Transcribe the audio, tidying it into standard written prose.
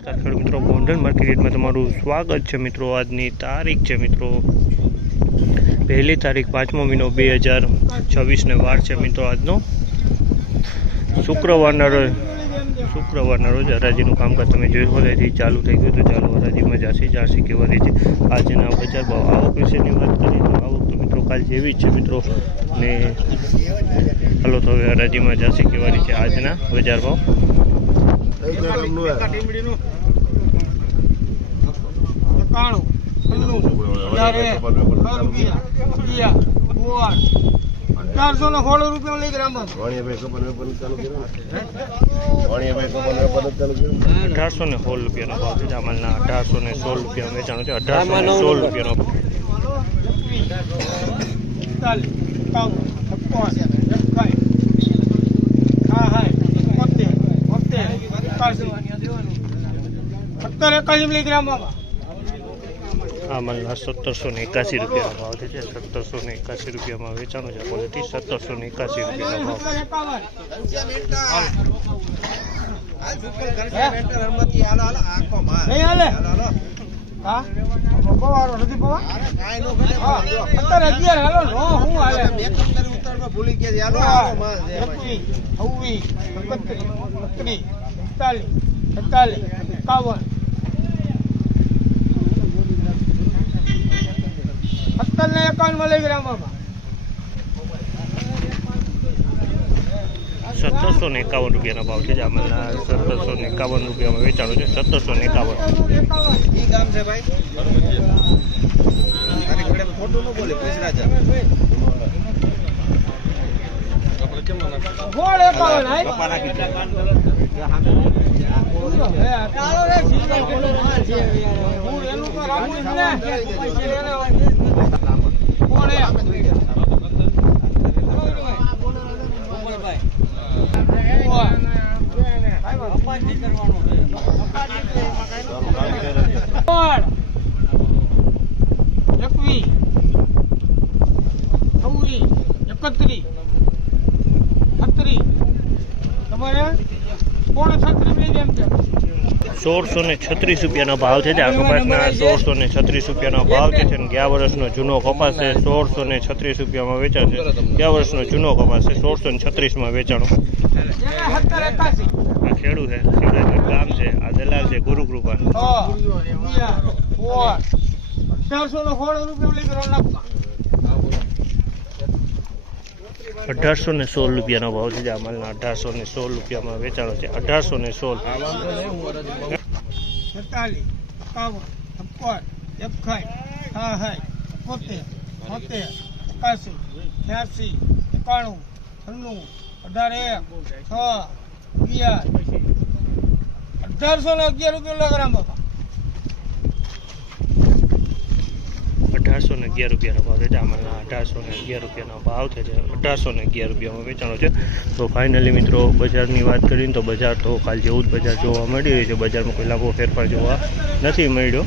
નમસ્કાર ખેડૂત મિત્રો, ગોંડલ માર્કેટમાં તમારું સ્વાગત છે મિત્રો। આજની તારીખ છે મિત્રો 1 તારીખ 5મો મહિનો 2026 વાર છે મિત્રો। આજનો શુક્રવારના રોજ હરાજીનું કામકાજ તમે જોઈ હોલેથી ચાલુ થઈ ગયું। તો ચાલો હરાજીમાં જાસી કેવા રહી છે આજના બજાર ભાવ। આવક વિશેની વાત કરીએ તો આવક તો મિત્રો કાલ જેવી જ છે મિત્રો ને ચાલો તો હવે હરાજીમાં જાસી કેવા રહી છે આજના બજાર ભાવ। ₹1816 રૂપિયાનો ભાવ છે। જામલના ₹1816 રૂપિયા વેચાણો છે। ₹1816 રૂપિયાનો ભાવ। આમલના ₹1781 રૂપિયાનો ભાવ છે। ₹1781 રૂપિયામાં વેચાણો છે। ક્વોલિટી ₹1781 રૂપિયાનો ભાવ। 1751 રૂપિયાનો ભાવ છે। જામલના ₹1751 રૂપિયામાં વેચાણો છે। 1751 ગામ છે ભાઈ। ખોટું ન બોલે ₹1636 રૂપિયાનો ભાવ છે। આ કપાસના ₹1636 રૂપિયાનો ભાવ છે। ગયા વર્ષનો જૂનો કપાસ છે। 1636 રૂપિયામાં વેચાશે। ગયા વર્ષનો જૂનો કપાસ છે। 1636માં વેચાણો। આ ખેડૂત છે, શિવરાજગઢ ગામ છે। આ દલાલ છે ગુરુકૃપા। 1816 રૂપિયાનો ભાવ છે। જામલના 1816 રૂપિયામાં વેચાણો છે। 1816 ₹1811 રૂપિયાનો ભાવ છે। જામલના 1811 રૂપિયાનો ભાવ છે। 1811 રૂપિયામાં વેચાણો છે। તો ફાઇનલી મિત્રો બજારની વાત કરીને તો બજાર તો કાલ જેવું જ બજાર જોવા મળી રહ્યું છે। બજારમાં કોઈ લાંબો ફેરફાર જોવા નથી મળ્યો।